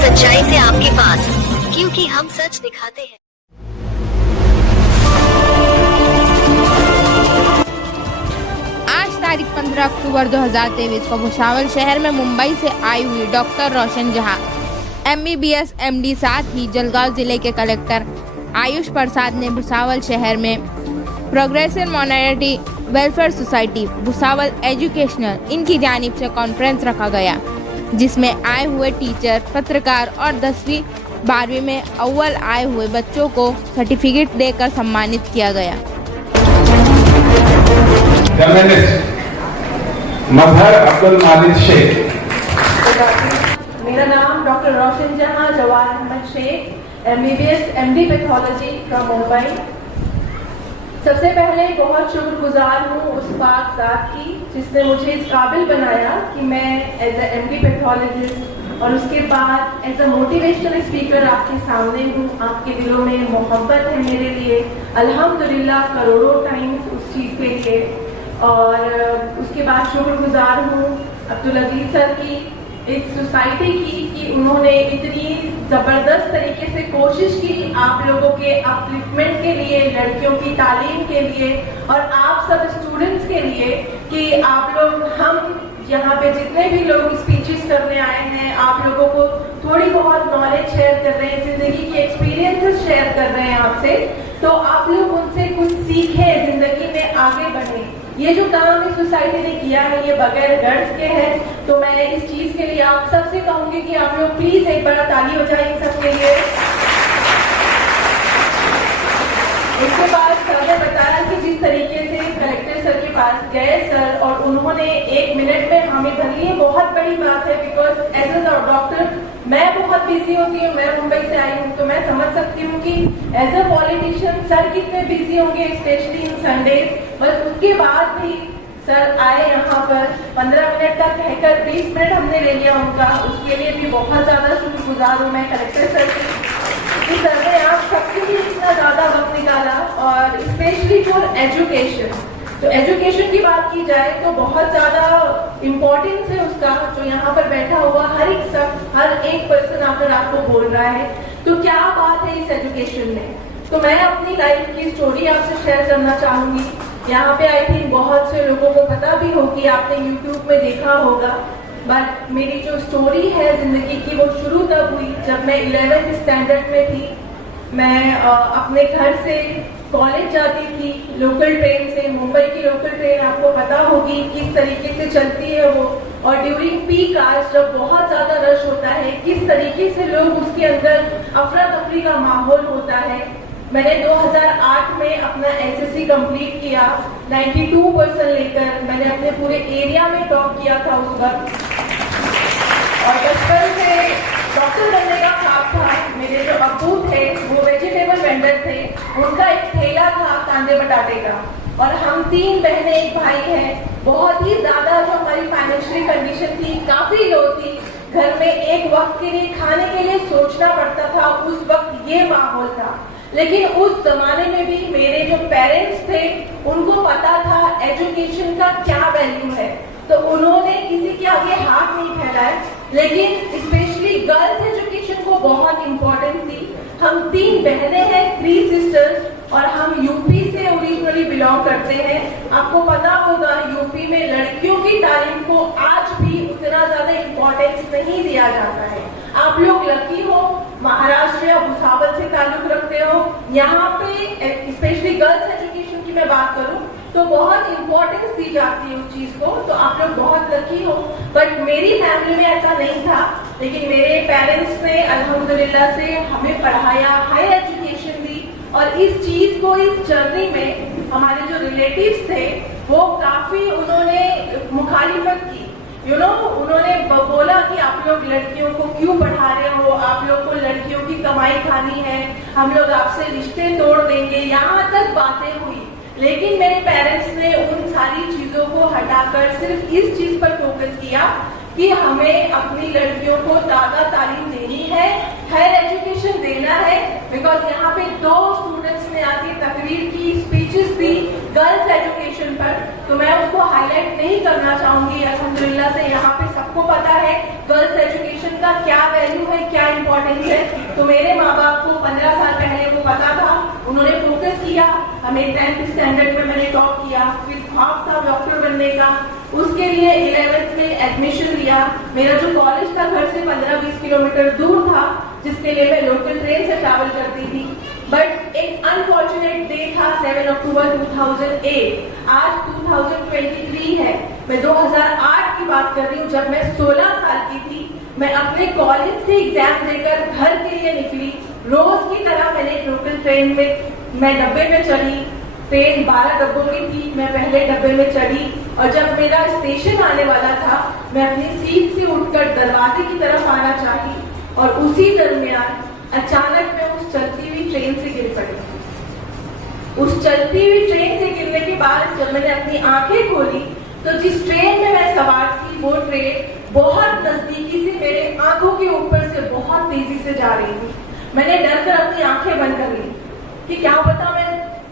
सच्चाई से आपके पास, क्योंकि हम सच दिखाते हैं। आज तारीख 15 अक्टूबर 2023 को भुसावल शहर में मुंबई से आई हुई डॉक्टर रोशन जहां MBBS MD, साथ ही जलगांव जिले के कलेक्टर आयुष प्रसाद ने भुसावल शहर में progressive minority welfare society Bhusawal educational इनकी जानिब से कॉन्फ्रेंस रखा गया, जिसमें आए हुए टीचर, पत्रकार और 10वीं 12वीं में अव्वल आए हुए बच्चों को सर्टिफिकेट देकर सम्मानित किया गया। मजहर अब्दुल मालिक शेख। मेरा नाम doctor Roshan Jahan Jawan Ahmed Shaikh, MBBS MD pathology from Mumbai. सबसे पहले बहुत शुक्रगुजार हूँ उस पाक ज़ात की जिसने मुझे इस काबिल बनाया कि मैं एज ए MD पैथोलॉजिस्ट और उसके बाद एज ए मोटिवेशनल स्पीकर आपके सामने हूँ। आपके दिलों में मोहब्बत है मेरे लिए, अल्हम्दुलिल्लाह करोड़ों टाइम्स उस चीज़ के लिए। और उसके बाद शुक्रगुजार हूँ अब्दुल अजीज सर की, इस सोसाइटी की, कि उन्होंने इतनी ज़बरदस्त तरीके से कोशिश की आप लोगों के अपलिफ्टमेंट के लिए, लड़कियों की तालीम के लिए और आप सब स्टूडेंट्स के लिए, कि आप लोग, हम यहाँ पे जितने भी लोग स्पीचेस करने आए हैं, आप लोगों को थोड़ी बहुत नॉलेज शेयर कर रहे हैं, जिंदगी की एक्सपीरियंसेस शेयर कर रहे हैं आपसे, तो आप लोग उनसे कुछ सीखें, जिंदगी में आगे बढ़ें। ये जो काम इस सोसाइटी ने किया है ये बगैर गर्ज के है, तो मैं इस चीज के लिए आप सबसे कहूंगी कि आप लोग प्लीज एक बड़ा ताली हो जाए इन सबके लिए। इसके बाद सर ने बताया कि जिस तरीके से कलेक्टर सर के पास गए सर, और उन्होंने 1 मिनट में हमें भले, ये बहुत बड़ी बात है, बिकॉज एज ए डॉक्टर मैं बहुत बिजी होती हूँ, मैं मुंबई से आई हूँ, तो मैं समझ सकती हूँ कि एज ए पॉलिटिशियन सर कितने बिजी होंगे, स्पेशली इन संडे। बस उसके बाद भी सर आए यहाँ पर, 15 मिनट का कहकर 20 मिनट हमने ले लिया उनका, उसके लिए भी बहुत ज्यादा शुक्रगुजार हूँ मैं कलेक्टर सर की, सर ने आप सबके लिए इतना ज्यादा वक्त निकाला, और स्पेशली फॉर एजुकेशन। तो एजुकेशन की बात की जाए तो बहुत ज्यादा इम्पोर्टेंस है उसका, जो यहाँ पर बैठा हुआ हर एक पर्सन आकर आपको बोल रहा है। तो क्या बात है इस एजुकेशन में, तो मैं अपनी लाइफ की स्टोरी आपसे शेयर करना चाहूंगी। यहाँ पे आई थिंक बहुत से लोगों को पता भी होगी, आपने YouTube में देखा होगा, बट मेरी जो स्टोरी है जिंदगी की वो शुरू तब हुई जब मैं 11th स्टैंडर्ड में थी। मैं अपने घर से कॉलेज जाती थी लोकल ट्रेन से। मुंबई की लोकल ट्रेन आपको पता होगी किस तरीके से चलती है वो, और ड्यूरिंग पीक आवर्स जब बहुत ज्यादा रश होता है, किस तरीके से लोग उसके अंदर अफरा तफरी का माहौल होता है। मैंने 2008 में अपना SSC कंप्लीट किया 92% लेकर। मैंने अपने पूरे एरिया में टॉप किया था उस वक्त, और बचपन से डॉक्टर बनने का ख्वाब था। मेरे जो अब्बू थे वो वेजिटेबल वेंडर थे, उनका एक ठेला था कांदे बटाटे का, और हम 3 बहनें 1 भाई हैं। बहुत ही ज्यादा जो हमारी फाइनेंशियल कंडीशन थी काफी लो थी, घर में एक वक्त के लिए खाने के लिए सोचना पड़ता था, उस वक्त ये माहौल था। लेकिन उस जमाने में भी मेरे जो पेरेंट्स थे उनको पता था एजुकेशन का क्या वैल्यू है, तो उन्होंने किसी के आगे हाथ नहीं फैलाए, लेकिन स्पेशली गर्ल्स एजुकेशन को बहुत इम्पोर्टेंस दी। हम 3 बहनें हैं, 3 सिस्टर्स, और हम यूपी से ओरिजिनली बिलोंग करते हैं। आपको पता होगा यूपी में लड़कियों की तालीम को आज भी उतना ज्यादा इम्पोर्टेंस नहीं दिया जाता है। आप लोग लकी हो, महाराष्ट्र या भुसावल से ताल्लुक रखते हो, यहाँ पे स्पेशली गर्ल्स एजुकेशन की मैं बात करूँ तो बहुत इम्पोर्टेंस दी जाती है उस चीज को, तो आप लोग बहुत लकी हो। बट मेरी फैमिली में ऐसा नहीं था, लेकिन मेरे पेरेंट्स ने अल्हम्दुलिल्लाह से हमें पढ़ाया, हायर एजुकेशन दी, और इस चीज को, इस जर्नी में हमारे जो रिलेटिव्स थे वो काफी उन्होंने मुखालिफत की। उन्होंने बोला कि आप लोग लड़कियों को क्यों पढ़ा रहे हो, आप लोग को लड़कियों की कमाई खानी है, हम लोग आपसे रिश्ते तोड़ देंगे, यहाँ तक बातें हुई। लेकिन मेरे पेरेंट्स ने उन सारी चीजों को हटाकर सिर्फ इस चीज पर फोकस किया कि हमें अपनी लड़कियों को ज्यादा तालीम देनी है, हायर एजुकेशन देना है। बिकॉज यहाँ पे 2 स्टूडेंट्स ने आके तकरीर की, स्पीचेस दी गर्ल्स एजुकेशन पर, तो मैं उसको हाईलाइट नहीं करना चाहूंगी। अल्हम्दुलिल्लाह से यहाँ पे सबको पता है गर्ल्स एजुकेशन का क्या वैल्यू है, क्या इम्पोर्टेंस है। तो मेरे माँ बाप को 15 साल पहले वो पता था, उन्होंने फोकस किया। हमें 10th स्टैंडर्ड में मैंने टॉप किया, फिर ख्वाब था डॉक्टर बनने का, उसके लिए 11th में एडमिशन लिया। मेरा जो कॉलेज था घर से 15-20 किलोमीटर दूर था, जिसके लिए मैं लोकल ट्रेन से ट्रैवल करती थी। बट एक अनफॉर्चुनेट डे था 7 अक्टूबर 2008। आज 2023 है, मैं 2008 की बात कर रही हूँ, जब मैं 16 साल की थी। मैं अपने कॉलेज से एग्जाम देकर घर के लिए निकली। रोज की तरह मैंने एक लोकल ट्रेन में, मैं डब्बे में चढ़ी। ट्रेन 12 डब्बों की थी, मैं पहले डब्बे में चढ़ी और जब मेरा स्टेशन आने वाला था, मैं अपनी सीट से उठकर दरवाजे की तरफ आना चाही और उसी दरमियान अचानक मैं उस चलती हुई ट्रेन से गिर पड़ी। उस चलती हुई ट्रेन से गिरने के बाद जब मैंने अपनी आंखें खोली तो जिस ट्रेन में मैं सवार थी वो ट्रेन बहुत नजदीकी से मेरे आंखों के ऊपर से बहुत तेजी से जा रही थी। मैंने डर कर अपनी आंखें बंद कर ली कि क्या पता मैं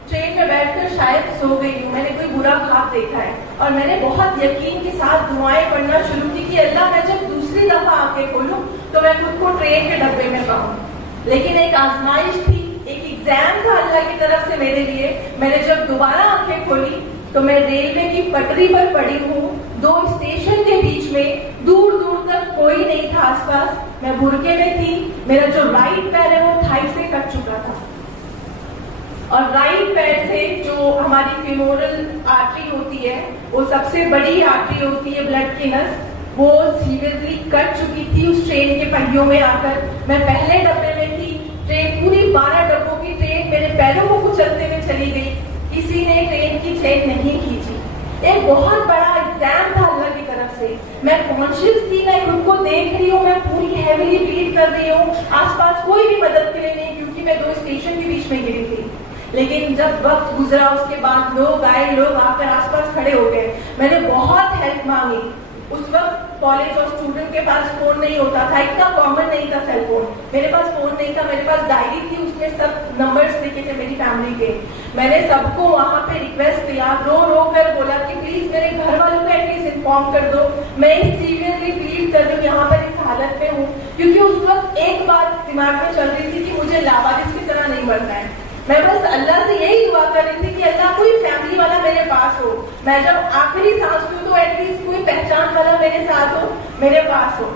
ट्रेन में बैठकर शायद सो गई हूँ, मैंने कोई बुरा ख्वाब देखा है। और मैंने बहुत यकीन के साथ दुआएं पढ़ना शुरू की कि अल्लाह, मैं जब दूसरी दफा आंखें खोलूं तो मैं खुद को ट्रेन के डब्बे में पाऊं। लेकिन एक आजमाइश थी, एक एग्जाम था अल्लाह की तरफ से मेरे लिए। मैंने जब दोबारा आंखें खोली तो मैं रेलवे की पटरी पर पड़ी हूँ, 2 स्टेशन के बीच में, दूर दूर तक कोई नहीं था आसपास। मैं बुरके में थी, मेरा जो राइट पैर है वो थाई से कट चुका था और राइट पैर से जो हमारी फीमोरल आर्टरी होती है, वो सबसे बड़ी आर्टरी होती है, ब्लड की नस, वो सीरियसली कट चुकी थी उस ट्रेन के पहियों में आकर। मैं पहले डब्बे में थी, ट्रेन पूरी 12 डब्बों की ट्रेन मेरे पैरों को कुचलते हुए चली गई। किसी ने ट्रेन की चेन नहीं खींची। एक बहुत बड़ा एग्जाम था अल्लाह की तरफ से। मैं कॉन्शियस थी, मैं खुद को देख रही हूँ, मैं पूरी हैवीली ब्लीड कर रही हूँ, आसपास कोई भी मदद के लिए नहीं, क्योंकि मैं 2 स्टेशन के बीच में गिरी थी। लेकिन जब वक्त गुजरा उसके बाद लोग आए, लोग आकर आसपास खड़े हो गए। मैंने बहुत हेल्प मांगी। उस वक्त कॉलेज और स्टूडेंट के पास फोन नहीं होता था, इतना कॉमन नहीं था सेल फोन। मेरे पास फोन नहीं था, मेरे पास डायरी थी, उसमें सब नंबर्स लिखे थे मेरी फैमिली के। मैंने सबको वहां पे रिक्वेस्ट किया, रो रो कर बोला कि प्लीज मेरे घर वालों को एटलीस्ट इन्फॉर्म कर दो, मैं सीरियसली प्लीड कर रही हूँ, यहाँ पर इस हालत में हूँ। क्योंकि उस वक्त एक बात दिमाग में चल रही थी कि मुझे लावारिस की तरह नहीं मरना है। मैं बस अल्लाह से यही दुआ कर रही थी कि अल्लाह कोई फैमिली वाला मेरे पास हो, मैं जब आखिरी सांस लूं तो एटलीस्ट कोई पहचान वाला मेरे साथ हो, मेरे पास हो।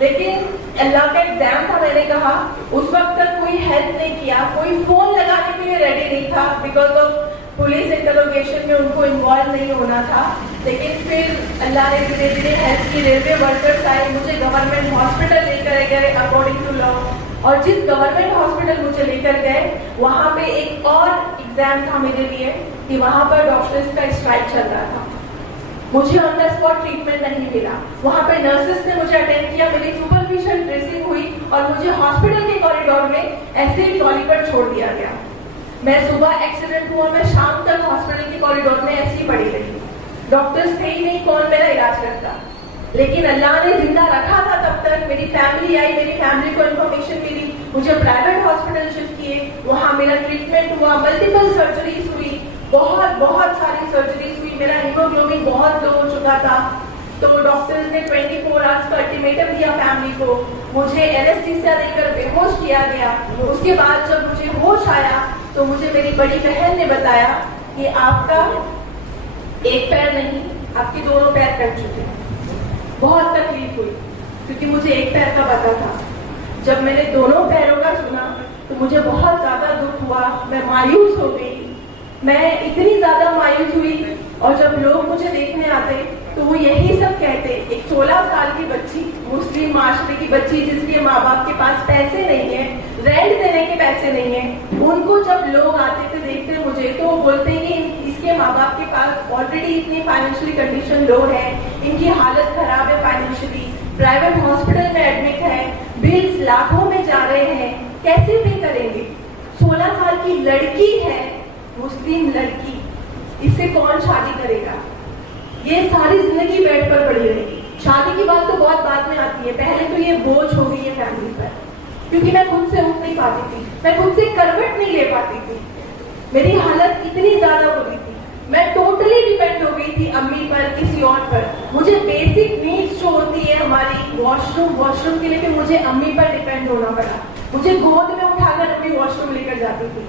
लेकिन अल्लाह का एग्जाम था, मैंने कहा। उस वक्त तक कोई हेल्प नहीं किया, कोई फोन लगाने के लिए रेडी नहीं था, बिकॉज ऑफ पुलिस इंटरोगेशन में उनको इन्वॉल्व नहीं होना था। लेकिन फिर अल्लाह ने धीरे धीरे हेल्प की। रेलवे वर्कर्स आए, मुझे गवर्नमेंट हॉस्पिटल लेकर गए अकॉर्डिंग टू लॉ। और जिस गवर्नमेंट हॉस्पिटल मुझे लेकर गए, वहां पे एक और एग्जाम था मेरे लिए कि वहां पर डॉक्टर्स का स्ट्राइक चल रहा था। मुझे ऑन द स्पॉट ट्रीटमेंट नहीं मिला। वहां पे नर्सेस ने मुझे अटेंड किया, मेरी सुपरफिशियल ड्रेसिंग हुई और मुझे हॉस्पिटल के कॉरिडोर में ऐसे ही ट्रॉली पर छोड़ दिया गया। मैं सुबह एक्सीडेंट हुआ, मैं शाम तक हॉस्पिटल के कॉरिडोर में ऐसी ही पड़ी रही। डॉक्टर्स थे ही नहीं, कौन मेरा इलाज करता। लेकिन अल्लाह ने जिंदा रखा था तब तक। मेरी फैमिली आई, मेरी फैमिली को इन्फॉर्मेशन मिली, मुझे प्राइवेट हॉस्पिटल शिफ्ट किए, वहां मेरा ट्रीटमेंट हुआ, मल्टीपल सर्जरीज हुई, बहुत सारी सर्जरीज हुई। मेरा हीमोग्लोबिन बहुत लो हो चुका था, तो डॉक्टर्स ने 24 आवर्स का अल्टीमेटम दिया फैमिली को। मुझे एनेस्थीसिया देकर बेहोश किया गया। उसके बाद जब मुझे होश आया तो मुझे मेरी बड़ी बहन ने बताया कि आपका एक पैर नहीं, आपके दोनों पैर कट चुके हैं। बहुत तकलीफ हुई क्योंकि मुझे एक पैर का पता था। जब मैंने दोनों पैरों का सुना तो मुझे बहुत ज्यादा दुख हुआ, मैं मायूस हो गई। मैं इतनी ज्यादा मायूस हुई और जब लोग मुझे देखने आते तो वो यही सब कहते, एक 16 साल की बच्ची, मुस्लिम माशरे की बच्ची जिसके माँ बाप के पास पैसे नहीं है, रेंट देने के पैसे नहीं है, उनको जब लोग आते थे देखते मुझे तो वो बोलते हैं कि इसके माँ बाप के पास ऑलरेडी इतनी फाइनेंशियली कंडीशन लो है, इनकी हालत खराब है फाइनेंशियली, प्राइवेट हॉस्पिटल में एडमिट है, बिल्स लाखों में जा रहे हैं, कैसे पे करेंगे। 16 साल की लड़की है, मुस्लिम लड़की, इससे कौन शादी करेगा। ये सारी जिंदगी बेड पर पड़ी रहेगी। शादी की बात तो बहुत बाद में आती है, पहले तो ये बोझ हो गई है फैमिली पर, क्योंकि मैं खुद से उठ नहीं पाती थी, मैं खुद से करवट नहीं ले पाती थी, मेरी हालत इतनी ज्यादा बुरी थी। मैं टोटली डिपेंड हो गई थी अम्मी पर, किसी और पर। मुझे बेसिक नीड्स जो होती है हमारी, वॉशरूम के लिए भी मुझे अम्मी पर डिपेंड होना पड़ा। मुझे गोद में उठाकर अम्मी वॉशरूम लेकर जाती थी।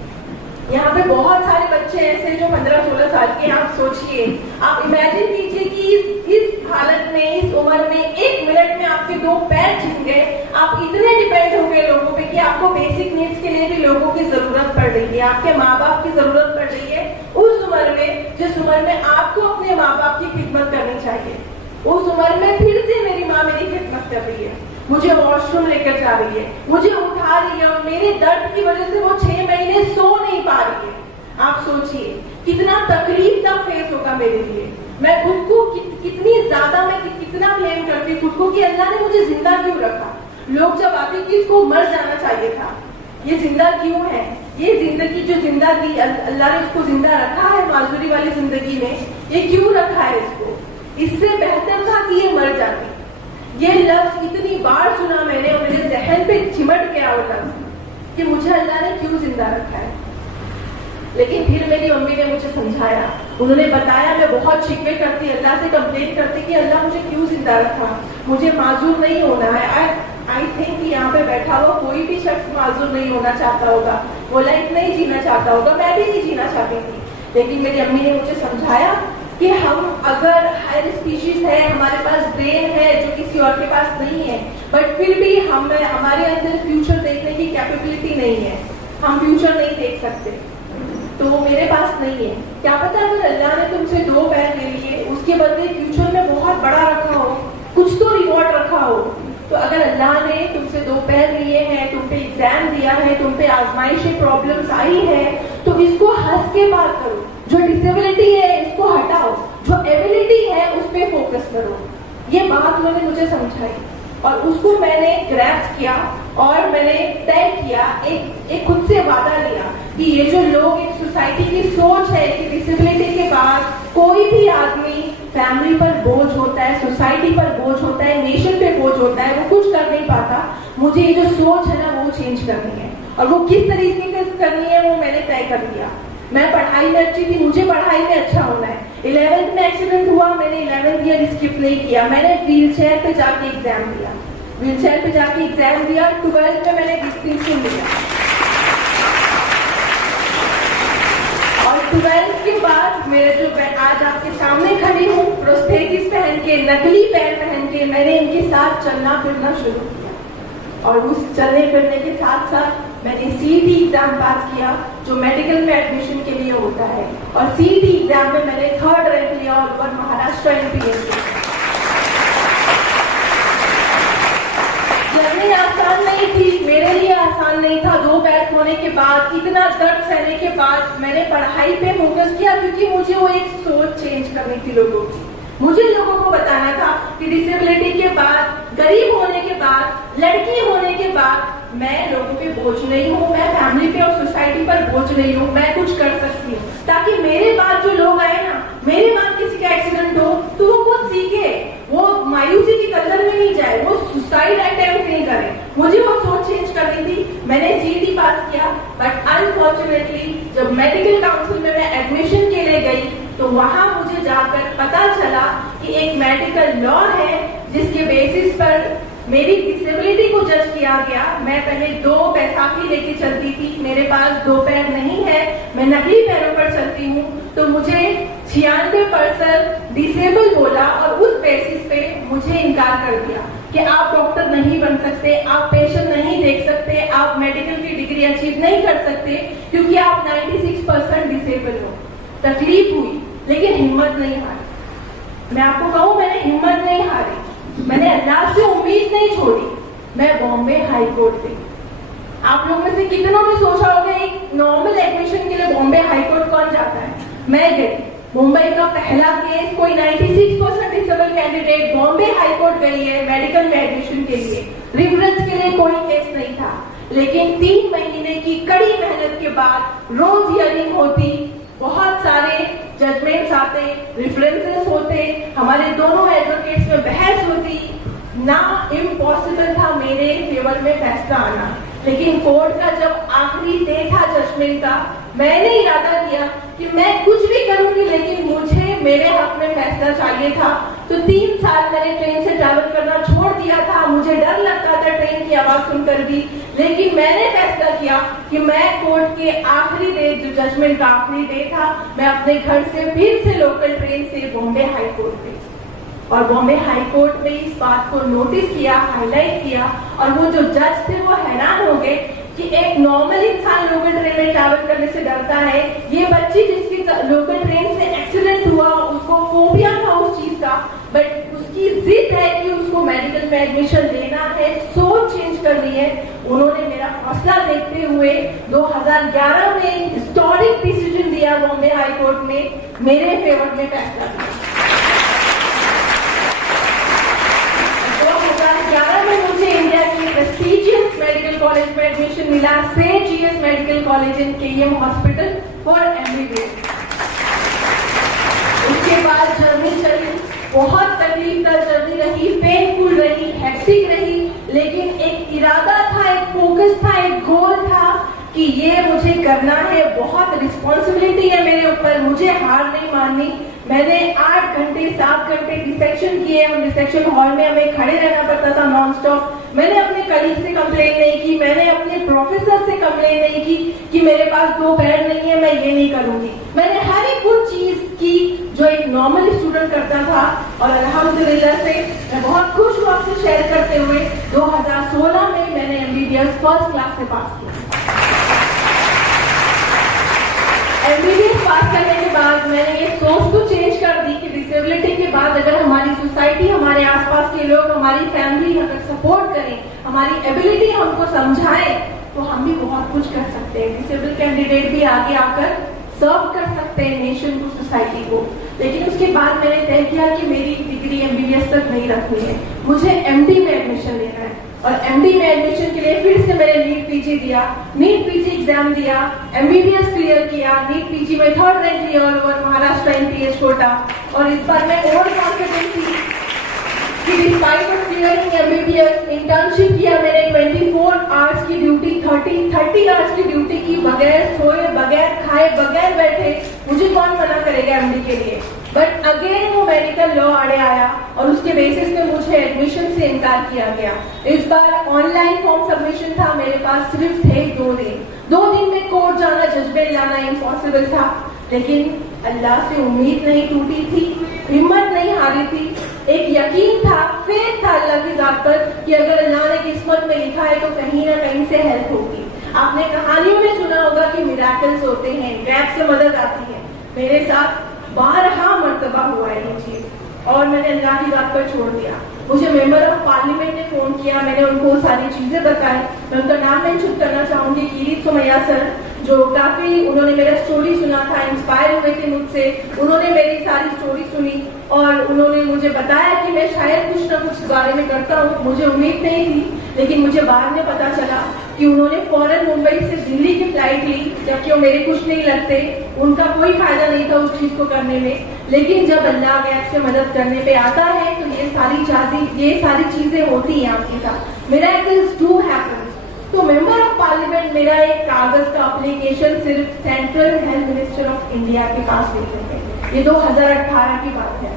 यहाँ पे बहुत सारे बच्चे ऐसे जो 15-16 साल के, आप सोचिए, आप इमेजिन कीजिए कि इस हालत में, इस उम्र में 1 मिनट में आपके 2 पैर छिन गए। आप इतने डिपेंड हो गए लोगों पे कि आपको बेसिक नीड्स के लिए भी लोगों की जरूरत पड़ रही है, आपके माँ बाप की जरूरत पड़ रही है उस उम्र में, जिस उम्र में आपको अपने माँ बाप की खिदमत करनी चाहिए। उस उम्र में फिर से मेरी माँ मेरी खिदमत कर रही है, मुझे वॉशरूम लेकर जा रही है, मुझे उठा रही है, और मेरे दर्द की वजह से वो 6 महीने सो नहीं पा रही है। आप सोचिए कितना तकलीफ का फेस होगा मेरे लिए। मैं खुद को कितनी ज्यादा, मैं कितना ब्लेम करती खुद को कि अल्लाह ने मुझे जिंदा क्यों रखा। लोग जब आते कि इसको मर जाना चाहिए था, ये जिंदा क्यों है, ये जिंदगी जो जिंदा दी अल्लाह ने उसको जिंदा रखा है माजूरी वाली जिंदगी में, ये क्यों रखा है इसको, इससे बेहतर था कि ये मर जाती। ये लफ्ज इतनी बार सुना मैंने और मेरे जहन पे चिमट गया वो लफ्ज कि मुझे अल्लाह ने क्यों जिंदा रखा है। लेकिन फिर मेरी मम्मी ने मुझे समझाया, उन्होंने बताया। मैं बहुत शिकवे करती, अल्लाह से कंप्लेन करती कि अल्लाह मुझे क्यों जिंदा रखा, मुझे माजूर नहीं होना है। आई थिंक यहाँ पे बैठा हुआ कोई भी शख्स माजूर नहीं होना चाहता होगा, वो लाइफ नहीं जीना चाहता होगा, मैं भी नहीं जीना चाहती थी। लेकिन मेरी अम्मी ने मुझे समझाया कि हम अगर हायर स्पीशीज है, हमारे पास ब्रेन है जो किसी और के पास नहीं है, बट फिर भी हमारे अंदर फ्यूचर देखने की कैपेबिलिटी नहीं है, हम फ्यूचर नहीं देख सकते, तो वो मेरे पास नहीं है। क्या पता अगर अल्लाह ने तुमसे 2 पैर ले लिए, उसके बदले फ्यूचर में बहुत बड़ा रखा हो, कुछ तो रिवॉर्ड रखा हो। तो अगर अल्लाह ने तुमसे 2 पैर लिए हैं, तुम पे एग्जाम दिया है, तुम पे आजमाइशें प्रॉब्लम्स आई है, तो इसको हंस के पार करो। जो डिसेबिलिटी है इसको हटाओ, जो एबिलिटी है उस पर फोकस करो। ये बात उन्होंने मुझे समझाई और उसको मैंने ग्रैस्प किया और मैंने तय किया, एक खुद से वादा लिया कि ये जो लोग, एक सोसाइटी की सोच है कि डिसेबिलिटी के बाद कोई भी आदमी फैमिली पर बोझ होता है, सोसाइटी पर बोझ होता है, नेशन पे बोझ होता है, वो कुछ कर नहीं पाता। मुझे ये जो सोच है ना वो चेंज करनी है, और वो किस तरीके से करनी है वो मैंने तय कर दिया। मैं पढ़ाई में अच्छी थी, मुझे पढ़ाई में अच्छा होना है। 11th में एक्सीडेंट हुआ, मैंने 11th ईयर स्किप नहीं किया, मैंने व्हीलचेयर पे जाके एग्जाम दिया, 12th में मैंने डिस्टिंक्शन लिया, और 12th के बाद मेरे जो आज आपके सामने खड़ी हूँ, प्रोस्थेटिस पहन के, नकली पैर पहन के, मैंने इनके साथ चलना फिरना शुरू किया। और उस चलने फिरने के साथ साथ मैंने CET एग्जाम पास किया जो मेडिकल में एडमिशन के लिए होता है, और CET एग्जाम में मैंने 3rd रैंक लिया all over Maharashtra MP। Journey आसान नहीं थी, मेरे लिए आसान नहीं था। 2 पैर खोने के बाद, इतना दर्द सहने के बाद मैंने पढ़ाई पे फोकस किया, क्योंकि मुझे वो एक सोच चेंज करनी थी लोगों की। मुझे लोगों को बताना था कि डिसेबिलिटी के बाद, गरीब होने के बाद, लड़की होने के बाद मैं लोगों पे बोझ नहीं हूँ, मैं फैमिली पे और सोसाइटी पर बोझ नहीं हूँ, मैं कुछ कर सकती हूँ, ताकि मेरे बाद जो लोग आए ना, मेरे बाद किसी का एक्सीडेंट हो तो वो कुछ सीखे, वो मायूसी की कदर में नहीं जाए, वो सुसाइड अटेम्प्ट नहीं करे। मुझे वो सोच चेंज करनी थी। मैंने CET पास किया, बट अनफॉर्चुनेटली जब मेडिकल काउंसिल में मैं एडमिशन के लिए गई तो वहां मुझे जाकर पता चला कि एक मेडिकल लॉ है जिसके बेसिस पर मेरी डिसेबिलिटी को जज किया गया। मैं पहले 2 बैसाखी लेके चलती थी, मेरे पास 2 पैर नहीं है, मैं नकली पैरों पर चलती हूँ, तो मुझे 96% डिसेबल बोला, और उस बेसिस पे मुझे इनकार कर दिया कि आप डॉक्टर नहीं बन सकते, आप पेशेंट नहीं देख सकते, आप मेडिकल की डिग्री अचीव नहीं कर सकते, क्योंकि आप 96% डिसेबल हो। तकलीफ हुई, लेकिन हिम्मत नहीं हारी। मैं आपको कहूँ, मैंने हिम्मत नहीं हारी, मैंने अल्लाह से उम्मीद नहीं छोड़ी। मैं बॉम्बे हाई कोर्ट गई। आप लोग में से कितनों ने सोचा होगा एक नॉर्मल एडमिशन के लिए बॉम्बे हाई कोर्ट कौन जाता है? मैं गई। मुंबई का पहला केस, कोई 96% disable candidate Bombay high court गई है मेडिकल में एडमिशन के लिए। रेफरेंस के लिए कोई केस नहीं था, लेकिन 3 महीने की कड़ी मेहनत के बाद रोज हियरिंग होती, बहुत सारे जजमेंट्स आते, रेफरेंसेस होते, हमारे दोनों एडवोकेट्स में बहस होती। ना इम्पॉसिबल था मेरे फेवर में फैसला आना, लेकिन कोर्ट का जब आखिरी डे था जजमेंट का, मैंने इरादा किया कि मैं कुछ भी करूंगी, लेकिन मुझे मेरे हक में फैसला चाहिए था। तो 3 साल मैंने ट्रेन से ट्रैवल करना छोड़ दिया था। मुझे डर लगता था ट्रेन की आवाज सुनकर भी, लेकिन मैंने फैसला किया कि मैं कोर्ट के आखिरी डे, जो जजमेंट का आखिरी डे था, मैं अपने घर से फिर से लोकल ट्रेन से बॉम्बे हाई कोर्ट गई। और बॉम्बे हाई कोर्ट में इस बात को नोटिस किया, हाईलाइट किया, और वो जो जज थे वो हैरान हो गए कि एक नॉर्मल इंसान लोकल ट्रेन में ट्रैवल करने से डरता है, ये बच्ची जिसकी लोकल ट्रेन से एक्सीडेंट हुआ, उसको फोबिया था उस चीज का, बट उसकी जिद है कि उसको मेडिकल में एडमिशन लेना है, सोच चेंज करनी है। उन्होंने मेरा हौसला देखते हुए 2011 में हिस्टोरिक डिसीजन दिया बॉम्बे हाई कोर्ट में, मेरे फेवर में फैसला दिया। 2011 में मुझे इंडिया के प्रेस्टीजियस मेडिकल कॉलेज में एडमिशन मिला, Saint GS medical college in KM hospital for MBBS. उसके बाद जर्नी चली, बहुत तकलीफदार जर्नी रही, पेनफुल रही, हेक्टिक रही, लेकिन एक इरादा था, एक फोकस था, एक गोल था कि ये मुझे करना है, बहुत रिस्पॉन्सिबिलिटी है मेरे ऊपर, मुझे हार नहीं माननी। मैंने 8 घंटे 7 घंटे डिसेक्शन किए, हम डिसेक्शन हॉल में हमें खड़े रहना पड़ता था नॉन स्टॉप। मैंने अपने कलीग से कंप्लेन नहीं की, मैंने अपने प्रोफेसर से कंप्लेन नहीं की कि मेरे पास 2 बेड नहीं है, मैं ये नहीं करूंगी। मैंने हर एक वो चीज की जो एक नॉर्मल स्टूडेंट करता था, और अल्हम्दुलिल्लाह से मैं बहुत खुश हूँ आपसे शेयर करते हुए 2016 में मैंने एमबीबीएस फर्स्ट क्लास से पास किया। एमबीबीएस पास करने के बाद मैंने ये सोच तो चेंज कर दी कि डिसेबिलिटी के बाद अगर हमारी सोसाइटी, हमारे आसपास के लोग, हमारी फैमिली अगर सपोर्ट करें, हमारी एबिलिटी हमको समझाएं, तो हम भी बहुत कुछ कर सकते हैं। डिसेबल कैंडिडेट भी आगे आकर सर्व कर सकते हैं नेशन को, सोसाइटी को। लेकिन उसके बाद मैंने तय किया कि मेरी डिग्री एमबीबीएस तक नहीं रखनी है, मुझे एमडी में एडमिशन लेना है। और एमडी में एडमिशन के लिए फिर से मैंने नीट पीजी दिया, नीट पीजी एग्जाम दिया, एमबीबीएस क्लियर किया, नीट पीजी में 3rd रैंक लिया और महाराष्ट्र एमपीएच कोटा। और इस बार मैं ओवर कॉन्फिडेंट थी कि despite of clearing MBBS, internship किया मैंने, 24 आवर्स की ड्यूटी, 30 आवर्स की ड्यूटी की, बगैर सोए, बगैर खाए, बगैर बैठे। मुझे कौन मना करेगा एमडी के लिए। बट अगेन वो मेडिकल लॉ आड़े आया और उसके बेसिस पे मुझे एडमिशन से इनकार किया गया। इस बार ऑनलाइन फॉर्म सबमिशन था, मेरे पास सिर्फ थे 2 दिन। 2 दिन में कोर्ट जाना, जजमेंट लाना इम्पॉसिबल था, लेकिन अल्लाह से उम्मीद नहीं टूटी थी, हिम्मत नहीं हारी थी, एक यकीन था, फेथ था अल्लाह की जात पर कि अगर अल्लाह ने किस्मत में लिखा है तो कहीं ना कहीं से हेल्प होगी। आपने कहानियों में सुना होगा कि मिराकल्स होते हैं, गैप से मदद आती है। मेरे साथ 12 मर्तबा हुआ है ये चीज, और मैंने अल्लाह की बात पर छोड़ दिया। मुझे मेंबर ऑफ पार्लियामेंट ने फोन किया, मैंने उनको सारी चीजें बताई। मैं उनका नाम मेंशन करना चाहूंगी, कीरित सुमैया सर, जो काफी उन्होंने मेरा स्टोरी सुना था, इंस्पायर हुए थे मुझसे, उन्होंने मेरी सारी स्टोरी सुनी और उन्होंने मुझे बताया कि मैं शायद कुछ ना कुछ बारे में करता हूँ। मुझे उम्मीद नहीं थी, लेकिन मुझे बाद में पता चला कि उन्होंने फौरन मुंबई से दिल्ली की फ्लाइट ली, जबकि वो मेरे कुछ नहीं लगते, उनका कोई फायदा नहीं था उस चीज को करने में। लेकिन जब अल्लाह गैप से मदद करने पे आता है तो ये सारी चीजें होती हैं आपके साथ। Miracles do happen. तो मेंबर ऑफ पार्लियामेंट मेरा एक कागज का एप्लीकेशन सिर्फ central health minister of India के पास लेते थे, ये 2018 की बात है।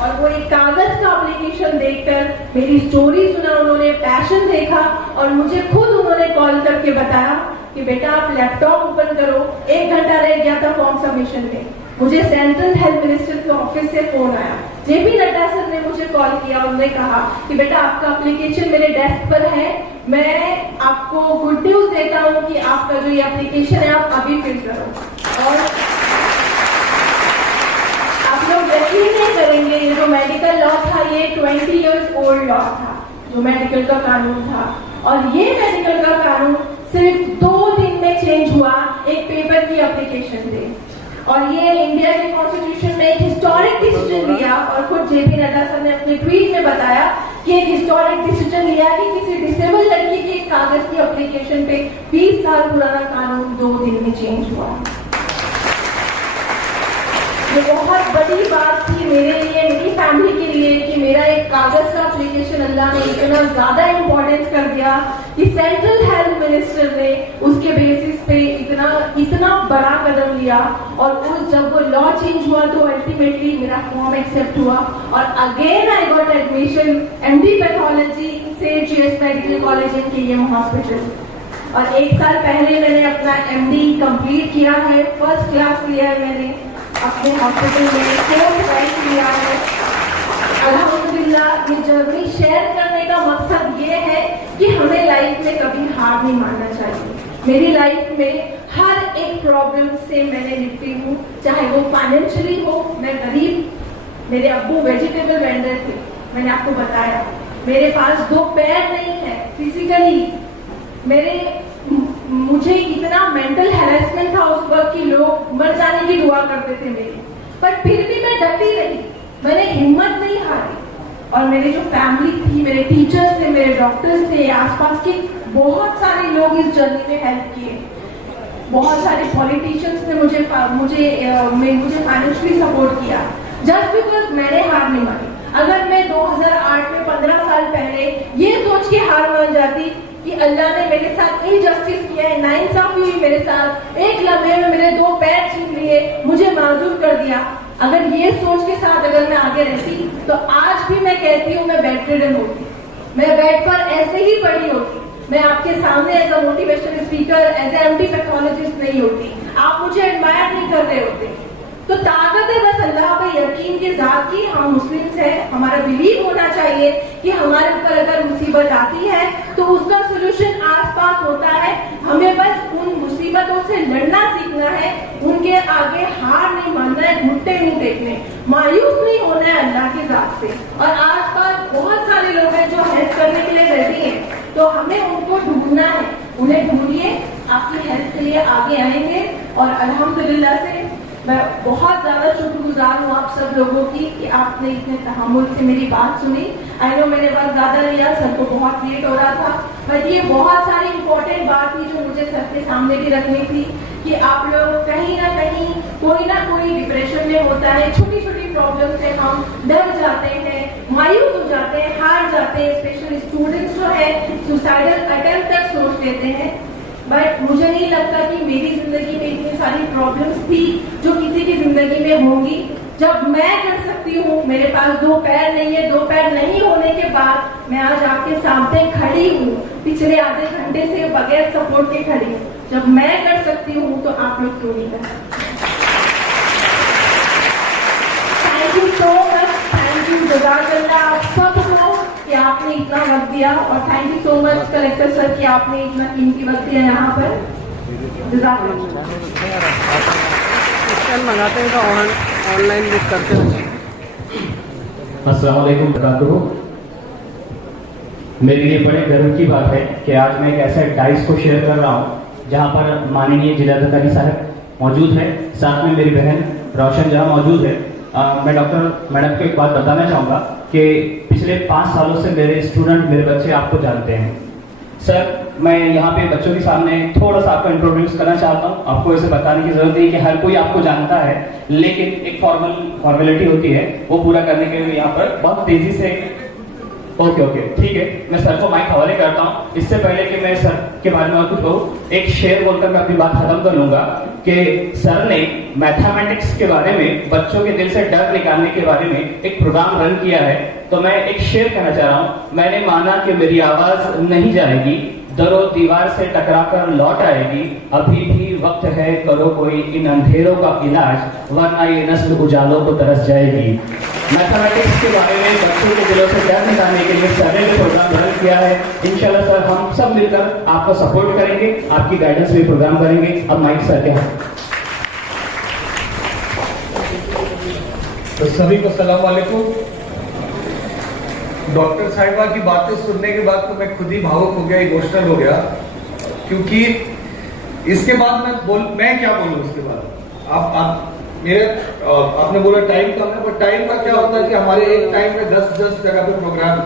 और वो एक कागज का एप्लीकेशन देखकर मेरी स्टोरी सुना उन्होंने, पैशन देखा, और मुझे खुद उन्होंने कॉल करके बताया कि बेटा आप लैपटॉप ओपन करो। 1 घंटा रह गया था फॉर्म सबमिशन में। मुझे सेंट्रल हेल्थ मिनिस्टर के ऑफिस से फोन आया, जेपी नड्डा सर ने मुझे कॉल किया, उन्होंने कहा कि बेटा आपका एप्लीकेशन मेरे डेस्क पर है, मैं आपको गुड न्यूज देता हूँ कि आपका जो ये एप्लीकेशन है आप अभी फिल करो। और आप लोग यकीन नहीं करेंगे, ये जो मेडिकल लॉ था ये 20 इयर्स ओल्ड लॉ था, जो मेडिकल का कानून था, और ये मेडिकल का कानून सिर्फ 2 दिन में चेंज हुआ एक पेपर की एप्लीकेशन से। और ये इंडिया के कॉन्स्टिट्यूशन में एक हिस्टोरिक डिसीजन लिया, और खुद जेपी नड्डा सर ने अपने ट्वीट में बताया कि एक हिस्टोरिक डिसीजन लिया कि किसी डिसेबल लड़की की एक कागज की एप्लीकेशन पे 20 साल पुराना कानून 2 दिन में चेंज हुआ। ये बहुत बड़ी बात थी मेरे लिए, मेरी फैमिली के लिए, कि मेरा एक कागज का एप्लीकेशन अल्लाह ने इतना ज्यादा इम्पोर्टेंस कर दिया कि सेंट्रल हेल्थ मिनिस्टर ने उसके बेसिस पे इतना बड़ा कदम लिया, और उस जब वो लॉ चेंज हुआ तो अल्टीमेटली मेरा फॉर्म एक्सेप्ट हुआ और again I got admission MD pathology से GS मेडिकल कॉलेज इन KEM हॉस्पिटल। और 1 साल पहले मैंने अपना MD कंप्लीट किया है, फर्स्ट क्लास लिया है मैंने अपने हॉस्पिटल में, 4th रैंक लिया है। अल्हम्दुलिल्लाह, ये जर्नी शेयर करने का मकसद ये है कि हमें लाइफ में कभी हार नहीं मानना चाहिए। मेरी लाइफ में हर एक प्रॉब्लम से मैंने निपटी हूँ, चाहे वो फाइनेंशियली हो, मैं गरीब, मेरे अब्बू वेजिटेबल वेंडर थे, मैंने आपको बताया, मेरे पास 2 पैर नहीं है फिजिकली, मुझे इतना मेंटल हैरेसमेंट था उस वक्त कि लोग मर जाने की दुआ करते थे मेरी, पर फिर भी मैं डटी रही, मैंने हिम्मत नहीं हारी। और मेरे जो फैमिली थी, मेरे टीचर्स थे, मेरे डॉक्टर्स थे, आसपास के बहुत सारे लोग इस जर्नी में हेल्प किए, बहुत सारे पॉलिटिशियंस ने मुझे फाइनेंशियली सपोर्ट किया, जस्ट बिकॉज मैंने हार नहीं मानी। अगर मैं 2008 में 15 साल पहले ये सोच के हार मान जाती कि अल्लाह ने मेरे साथ इनजस्टिस किया है, नाइंसाफी हुई मेरे साथ, एक लम्हे में मेरे 2 पैर छीन लिए, मुझे माजूर कर दिया, अगर ये सोच के साथ अगर मैं आगे रहती तो आज भी मैं कहती हूँ मैं बेड रिडन होती, मैं बेड पर ऐसे ही पड़ी होती, मैं आपके सामने as a motivational speaker, as a MD pathologist नहीं होती, आप मुझे एडमायर नहीं कर रहे होते। तो ताकत है बस अल्लाह पे यकीन के साथ की हम मुस्लिम्स हैं, हमारा बिलीव होना चाहिए कि हमारे ऊपर अगर मुसीबत आती है तो उसका सोल्यूशन आसपास होता है, हमें बस उन मुसीबतों से लड़ना सीखना है, उनके आगे हार नहीं मानना है, घुटने नहीं टेकने, मायूस नहीं होना है अल्लाह के जात से। और आसपास बहुत सारे लोग हैं जो हेल्प करने के लिए रेडी हैं, तो हमें उनको ढूंढना है, उन्हें ढूंढिए, आपकी हेल्प के लिए आगे आएंगे। और अल्हम्दुलिल्लाह से मैं बहुत ज्यादा शुक्रगुजार हूँ आप सब लोगों की कि आपने इतने तहम्मुल से मेरी बात सुनी। आई नो मैंने वक्त ज्यादा लिया, सर को बहुत लेट हो रहा था, बट ये बहुत सारी इंपॉर्टेंट बात थी जो मुझे सर के सामने भी रखनी थी कि आप लोग कहीं ना कोई डिप्रेशन में होता है, छोटी छोटी प्रॉब्लम से हम डर जाते हैं, मायूस हो जाते हैं, हार जाते हैं, स्पेशली स्टूडेंट्स जो है सुसाइडल अटेम्प्ट तक सोच लेते हैं। बट मुझे नहीं लगता कि मेरी जिंदगी में इतनी सारी प्रॉब्लम्स थी जो किसी की जिंदगी में होंगी। जब मैं कर सकती हूँ, मेरे पास 2 पैर नहीं है, 2 पैर नहीं होने के बाद मैं आज आपके सामने खड़ी हूँ, पिछले आधे घंटे से बगैर सपोर्ट के खड़ी हूँ। जब मैं कर सकती हूँ तो आप लोग क्यों नहीं कर सकते? Thank you so much, thank you, जज़ाकल्लाह आप सबको कि आपने इतना वक्त दिया, और thank you so much collector sir कि आपने इतना कीमती वक्त दिया यहाँ पर। मंगाते हैं तो ऑनलाइन बुक करते हैं। अस्सलाम वालेकुम बरकातुहू। मेरे लिए बड़े गर्व की बात है कि आज मैं एक ऐसा डाइस को शेयर कर रहा हूँ जहाँ पर माननीय जिलाधिकारी साहब मौजूद है, साथ में मेरी बहन रोशन जहाँ मौजूद है। मैं डॉक्टर मैडम को एक बात बताना चाहूँगा कि पिछले 5 सालों से मेरे स्टूडेंट, मेरे बच्चे आपको जानते हैं। सर, मैं यहाँ पे बच्चों के सामने थोड़ा सा आपको इंट्रोड्यूस करना चाहता हूँ। आपको इसे बताने की जरूरत नहीं कि हर कोई आपको जानता है, लेकिन एक फॉर्मेलिटी होती है, वो पूरा करने के लिए यहाँ पर बहुत तेजी से। ओके, ठीक है, मैं सर को माइक हवाले करता हूँ। इससे पहले कि मैं सर के बारे में और कुछ कहूँ, एक शेर बोलकर मैं अपनी बात खत्म कर लूंगा कि सर ने मैथमेटिक्स के बारे में, बच्चों के दिल से डर निकालने के बारे में एक प्रोग्राम रन किया है। तो मैं एक शेर कहना चाह रहा हूँ, मैंने माना कि मेरी आवाज नहीं जाएगी, दरो दीवार से टकराकर लौट आएगी, अभी भी वक्त है, करो कोई इन अंधेरों का इलाज, वरना ये नस्ल उजालों को तरस जाएगी। मैथमेटिक्स के बारे में बच्चों के दिलों से डर निकालने के लिए सर ने प्रोग्राम रन किया है। इंशाल्लाह सर हम सब मिलकर आपको सपोर्ट करेंगे, आपकी गाइडेंस में प्रोग्राम करेंगे। अब माइक सर के हाथ। तो सभी को सलाम वालेकुम। डॉक्टर साहिबा की बातें सुनने के बाद तो मैं खुद ही भावुक हो गया, इमोशनल हो गया, क्योंकि इसके बाद मैं क्या बोलूं उसके बाद। आपने बोला टाइम कम है, पर टाइम का क्या होता है कि हमारे एक टाइम में 10 जगह पे प्रोग्राम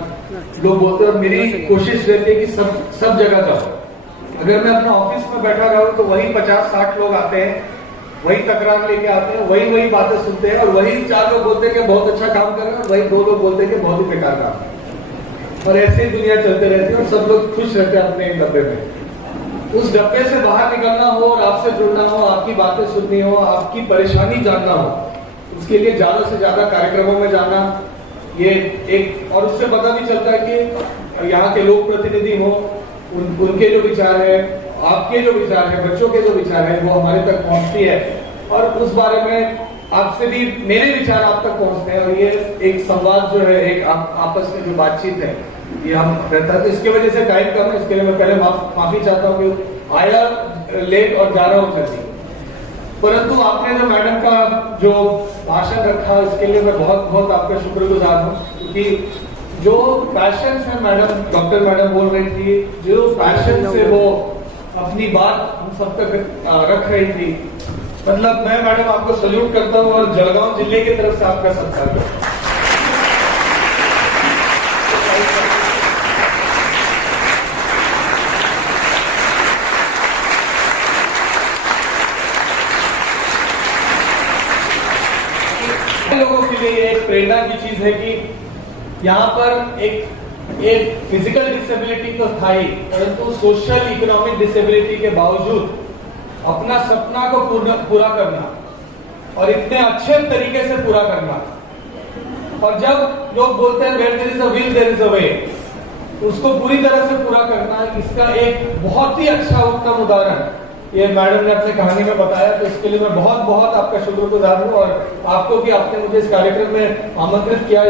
लोग बोलते हैं, और मेरी कोशिश रहती है कि सब जगह जाओ। अगर मैं अपना ऑफिस में बैठा रहूं तो वही 50-60 लोग आते हैं, वही तकरार लेके आते हैं, वही बातें सुनते हैं, और वही 4 लोग बोलते हैं कि बहुत अच्छा काम कर रहे हैं, और वही 2 लोग बोलते हैं कि बहुत ही बेकार काम। और ऐसे ही दुनिया चलते रहती है और सब लोग खुश रहते हैं अपने डब्बे में। उस डब्बे से बाहर निकलना हो और आपसे जुड़ना हो, आपकी बातें सुननी हो, आपकी परेशानी जानना हो, उसके लिए ज्यादा से ज्यादा कार्यक्रमों में जाना, ये एक और उससे पता भी चलता है कि यहाँ के लोक प्रतिनिधि हो, उनके जो विचार है, आपके जो विचार है, बच्चों के जो विचार है, वो हमारे तक पहुंचती है और उस बारे में आपसे भी मेरे विचार आप तक पहुंचते हैं और ये एक संवाद जो है, एक आपस में जो बातचीत है, ये हम रहता है। तो इसकी वजह से टाइम कम है, इसके लिए मैं पहले माफी चाहता हूँ कि आया लेट और जा रहा हूँ जल्दी। परंतु आपने जो मैडम का जो भाषण रखा, इसके लिए मैं बहुत बहुत आपका शुक्रगुजार हूँ, क्योंकि जो पैशन से मैडम, डॉक्टर मैडम बोल रही थी, जो पैशन से वो अपनी बात हम सब तक रख रही थी, मतलब मैं मैडम आपको सल्यूट करता हूँ और जलगांव जिले की तरफ से आपका सत्कार करता हूँ। लोगों के लिए एक प्रेरणा की चीज है कि यहाँ पर एक फिजिकल डिसेबिलिटी तो था ही, परंतु सोशल इकोनॉमिक डिसेबिलिटी के बावजूद अपना सपना को पूरा करना और इतने अच्छे तरीके से पूरा करना। और जब लोग बोलते हैं where there is a will there is a way, उसको पूरी तरह से पूरा करना, इसका एक बहुत ही अच्छा उत्तम उदाहरण ये मैडम ने अपने कहानी में बताया। तो इसके लिए मैं बहुत बहुत आपका शुक्रगुजार हूँ और आपको भी आपने मुझे इस कार्यक्रम में आमंत्रित किया,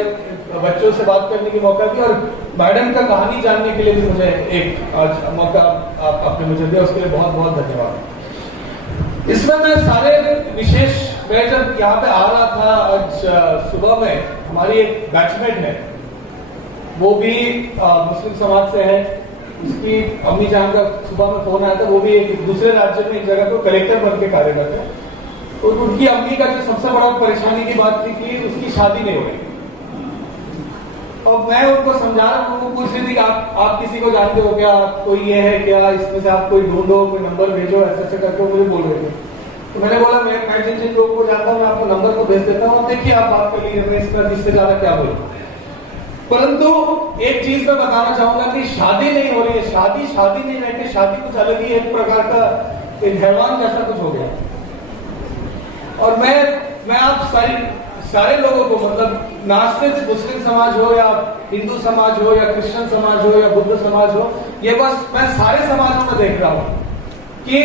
बच्चों से बात करने की मौका दिया और मैडम का कहानी जानने के लिए भी मुझे एक आज मौका आपने मुझे दिया, उसके लिए बहुत बहुत धन्यवाद। इसमें मैं सारे विशेष, मैं जब यहाँ पे आ रहा था आज सुबह में, हमारी एक बैचमेट है, वो भी मुस्लिम समाज से है, उसकी अम्मी जान का सुबह में फोन आया था, वो भी एक दूसरे राज्य में एक जगह पर कलेक्टर बन के कार्यरत है। तो उनकी अम्मी का जो सबसे बड़ा परेशानी की बात थी कि उसकी शादी नहीं हो रही और मैं उनको समझा रहा हूँ, वो पूछ रही थी कि आप किसी को जानते हो क्या, कोई ये है क्या, इसमें से आप कोई ढूंढो, कोई नंबर भेजो, ऐसे ऐसे करके मुझे बोल रहे थे। तो मैंने बोला मैं जिन जिन लोगों को जानता हूँ मैं आपको नंबर को भेज देता हूँ, देखिए आप बात कर लीजिए, मैं इससे ज्यादा क्या बोलूँ। परंतु एक चीज मैं बताना चाहूंगा कि शादी नहीं हो रही है, शादी नहीं रहती, शादी कुछ अलग ही एक प्रकार का एक हैवान जैसा कुछ हो गया। और मैं आप सारे लोगों को, मतलब नास्तिक मुस्लिम समाज हो या हिंदू समाज हो या क्रिश्चियन समाज हो या बुद्ध समाज हो, ये बस मैं सारे समाजों में देख रहा हूं कि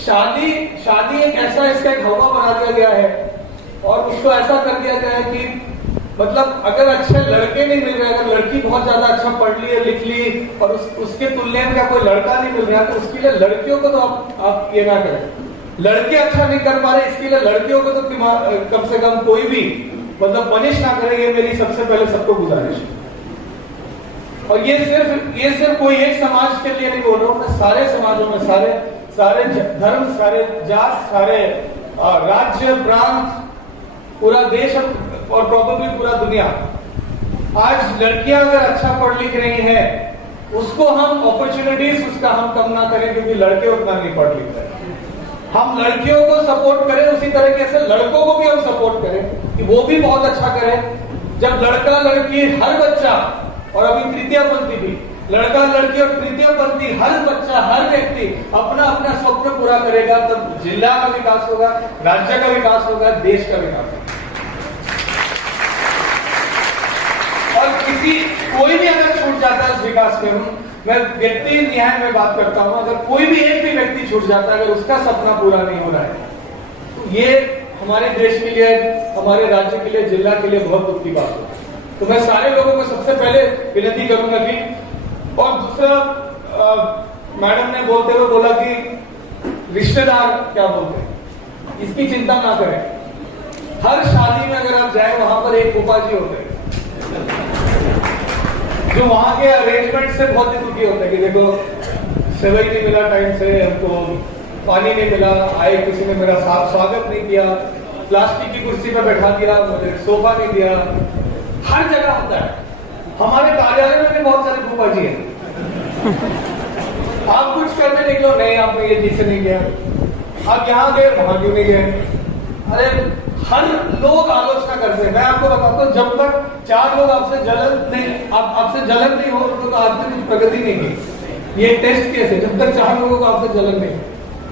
शादी एक ऐसा, इसका एक हवा बना दिया गया है और उसको ऐसा कर दिया गया है कि मतलब अगर अच्छे लड़के नहीं मिल रहे, अगर लड़की बहुत ज्यादा अच्छा पढ़ ली लिख ली और उसके तुलने में कोई लड़का नहीं मिल रहा, तो उसके लिए लड़कियों को तो आप ये ना करें, लड़के अच्छा नहीं कर पा रहे इसके लिए लड़कियों को तो कम से कम कोई भी मतलब पनिश ना करे, ये मेरी सबसे पहले सबको गुजारिश है। और ये सिर्फ कोई एक समाज के लिए नहीं बोल रहा हूं, मैं सारे समाजों में, सारे धर्म, सारे जात, सारे राज्य, प्रांत, पूरा देश और प्रोबेबली पूरा दुनिया, आज लड़कियां अगर अच्छा पढ़ लिख रही हैं, उसको हम अपॉर्चुनिटीज उसका हम कम ना करें, क्योंकि लड़के उतना नहीं पढ़ लिख रहे। हम लड़कियों को सपोर्ट करें, उसी तरीके से लड़कों को भी हम सपोर्ट करें कि वो भी बहुत अच्छा करें। जब लड़का लड़की हर बच्चा, और अभी तृतीय पंथी भी, लड़का लड़की और तृतीय पंथी हर बच्चा, हर व्यक्ति अपना अपना स्वप्न पूरा करेगा, तब जिला का विकास होगा, राज्य का विकास होगा, देश का विकास होगा। और कोई भी अगर छूट जाता है उस विकास में, मैं व्यक्ति न्याय में बात करता हूं, अगर कोई भी एक भी व्यक्ति छूट जाता है, अगर उसका सपना पूरा नहीं हो रहा है, तो ये हमारे देश के लिए, हमारे राज्य के लिए, जिला के लिए बहुत दुख की बात है। तो मैं सारे लोगों को सबसे पहले विनती करूंगा कि, और दूसरा मैडम ने बोलते हुए बोला कि रिश्तेदार क्या बोलते हैं, इसकी चिंता ना करें। हर शादी में अगर आप जाए, वहां पर एक फूफा जी होते हैं जो वहां के अरेंजमेंट से बहुत ही दुखी होते हैं कि देखो सेवई नहीं मिला टाइम से, हमको पानी नहीं मिला, आए किसी ने मेरा स्वागत नहीं किया, प्लास्टिक की कुर्सी पर बैठा दिया, मुझे सोफा नहीं दिया। हर जगह होता है, हमारे कार्यालय में भी बहुत सारे फूफा जी हैं। आप कुछ करने निकलो, नहीं आपने ये ठीक से नहीं किया, आप यहाँ गए वहां क्यों नहीं गए। अरे हर लोग आलोचना करते हैं। मैं आपको बताता हूँ, जब तक 4 लोग आपसे जलन नहीं हो, तो आपने कुछ प्रगति नहीं की। ये टेस्ट केस है, जब तक 4 लोगों को आपसे जलन नहीं।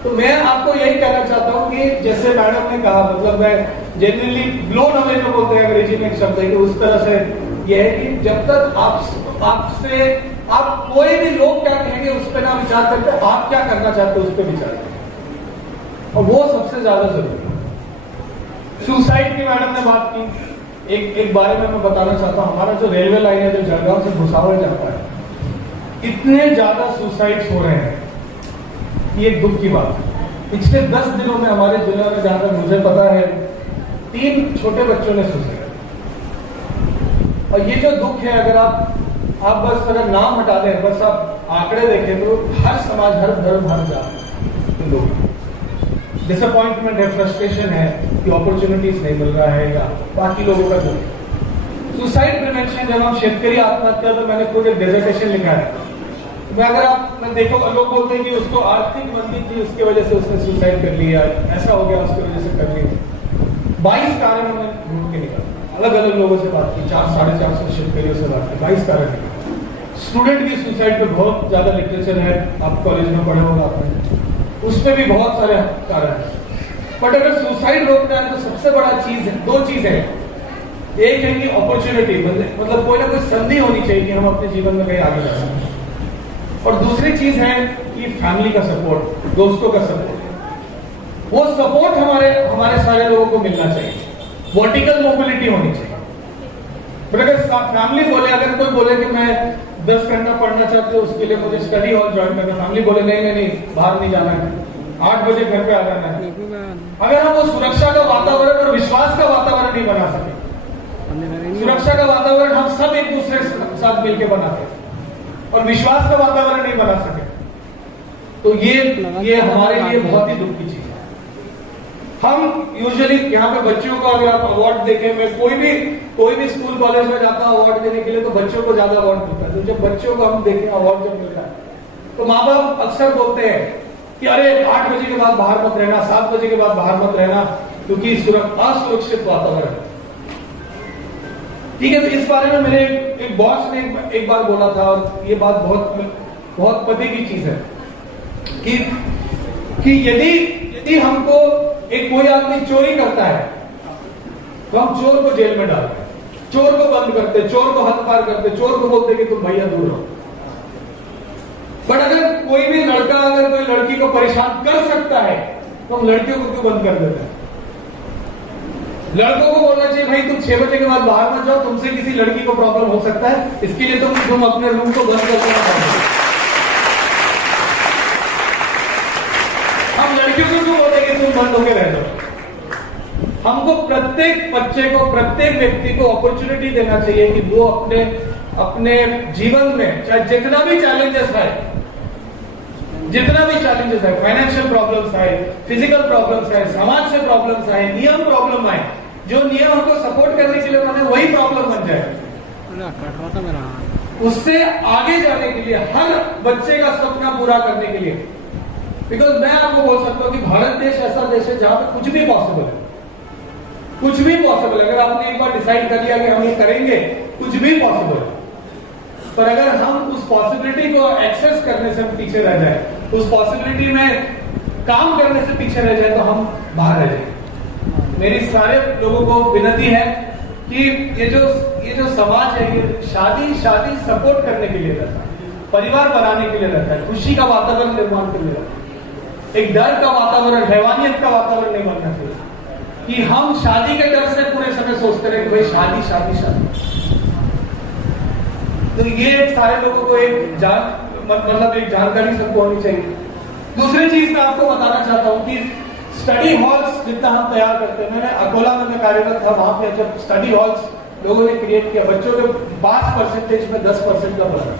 तो मैं आपको यही कहना चाहता हूँ कि जैसे मैडम ने कहा, मतलब मैं जेन्युइनली ब्लोन अवे जो बोलते हैं अंग्रेजी में एक शब्द है कि उस तरह से ये है कि जब तक आपसे आप कोई भी लोग क्या कहेंगे उस पर ना विचार करते, आप क्या करना चाहते हो उस पर विचार करें, और वो सबसे ज्यादा जरूरी है। सुसाइड की मैडम ने बात की, एक बारे में मैं बताना चाहता हूँ। हमारा जो रेलवे लाइन है जो जलगांव से भुसावल जाता है, इतने ज्यादा सुसाइड्स हो रहे हैं, ये एक दुख की बात है। पिछले 10 दिनों में हमारे जिले में, जहां तक मुझे पता है, 3 छोटे बच्चों ने सुसाइड। और ये जो दुख है, अगर आप बस अगर नाम हटा दें, बस आप आंकड़े देखें तो हर समाज, हर धर्म, हर जाति लोग डिसअपॉइंटमेंट है, फ्रस्ट्रेशन है कि अपॉर्चुनिटीज नहीं मिल रहा है, या बाकी लोगों का दुख। सुसाइड प्रिवेंशन, जब हम शेतकरी आत्महत्या, तो मैंने खुद एक डिसर्टेशन लिखा है। मैं देखो, लोग बोलते हैं कि उसको आर्थिक मंदी थी, उसकी वजह से उसने सुसाइड कर लिया, ऐसा हो गया, उसकी वजह से कर लिया। 22 कारण मैंने ढूंढ के निकाला, अलग अलग लोगों से बात की, 400-450 शेतकरियों से बात की, 22 कारण निकाले। स्टूडेंट की सुसाइड पे बहुत ज्यादा लिटरेचर है, आप कॉलेज में पढ़े होगा आपने, उस पर भी बहुत सारे कारण है। बट अगर सुसाइड रोकना है तो सबसे बड़ा चीज है, 2 चीजें हैं। एक है कि अपॉर्चुनिटी, मतलब कोई ना कोई संधि होनी चाहिए कि हम अपने जीवन में कहीं आगे जा सकें। और दूसरी चीज है कि फैमिली का सपोर्ट, दोस्तों का सपोर्ट। वो सपोर्ट हमारे सारे लोगों को मिलना चाहिए, वर्टिकल मोबिलिटी होनी चाहिए। पर अगर फैमिली बोले, अगर कोई बोले कि मैं 10 घंटा पढ़ना चाहते हो, उसके लिए मुझे स्टडी हॉल ज्वाइन करना, फैमिली बोले नहीं, बाहर नहीं जाना है, 8 बजे घर पे आ जाना है। अगर हम वो सुरक्षा का वातावरण और विश्वास का वातावरण नहीं बना सके, सुरक्षा का वातावरण हम सब एक दूसरे के साथ मिलकर बनाते हैं और विश्वास का वातावरण नहीं बना सके, तो ये हमारे लिए बहुत ही दुख की चीज है। हम यूजुअली यहाँ पे बच्चों को, अगर आप अवार्ड देखें, मैं कोई भी स्कूल कॉलेज में जाता हूँ अवार्ड देने के लिए, तो बच्चों को ज्यादा अवार्ड मिलता है। तो जब बच्चों को हम देखें अवार्ड जब मिलता है, तो माँ बाप अक्सर बोलते हैं कि अरे 8 बजे के बाद बाहर मत रहना, 7 बजे के बाद बाहर मत रहना, क्योंकि असुरक्षित वातावरण। ठीक है, तो इस बारे में मेरे एक बॉस ने एक बार बोला था, और ये बात बहुत पते की चीज है कि यदि हमको कोई आदमी चोरी करता है, तो हम चोर को जेल में डालते हैं, चोर को बंद करते, चोर को हद पार करते, चोर को बोलते कि तुम भैया दूर रहो। बट अगर कोई भी लड़का अगर कोई लड़की को परेशान कर सकता है, तो हम लड़कियों को क्यों बंद कर देते हैं? लड़कों को बोलना चाहिए भाई तुम 6 बजे के बाद बाहर मत जाओ, तुमसे किसी लड़की को प्रॉब्लम हो सकता है, इसके लिए तुम अपने रूम को बंद कर देना। हम लड़कियों को क्यों बोलते कि तुम बंद होकर रह जाओ? हमको प्रत्येक बच्चे को, प्रत्येक व्यक्ति को अपॉर्चुनिटी देना चाहिए कि वो अपने जीवन में चाहे जितना भी चैलेंजेस है, फाइनेंशियल प्रॉब्लम्स है, फिजिकल प्रॉब्लम्स है, समाज से प्रॉब्लम्स है, नियम प्रॉब्लम है, जो नियम हमको सपोर्ट करने के लिए बने वही प्रॉब्लम बन जाए। उससे आगे जाने के लिए, हर बच्चे का सपना पूरा करने के लिए, बिकॉज मैं आपको बोल सकता हूं कि भारत देश ऐसा देश है जहां पे कुछ भी पॉसिबल है, कुछ भी पॉसिबल है। अगर आपने एक बार डिसाइड कर लिया कि हम ये करेंगे, कुछ भी पॉसिबल है। पर अगर हम उस पॉसिबिलिटी को एक्सेस करने से पीछे रह जाए, उस पॉसिबिलिटी में काम करने से पीछे रह जाए, तो हम बाहर रह जाएंगे। मेरी सारे लोगों को विनती है कि ये जो समाज है, ये शादी सपोर्ट करने के लिए रहता है, परिवार बनाने के लिए रहता है, खुशी का वातावरण निर्माण के लिए रहता है। एक डर का वातावरण, हैवानियत का वातावरण नहीं बनना चाहिए कि हम शादी के डर से पूरे समय सोचते रहे कि भाई शादी। तो ये सारे लोगों को एक जानकारी सबको होनी चाहिए। दूसरी चीज मैं आपको बताना चाहता हूं कि स्टडी हॉल्स जितना हम तैयार करते हैं, मैंने अकोला में कार्यरत था, वहां पे जब स्टडी हॉल्स लोगों ने क्रिएट किया, बच्चों के 5% में 10% का बढ़ा,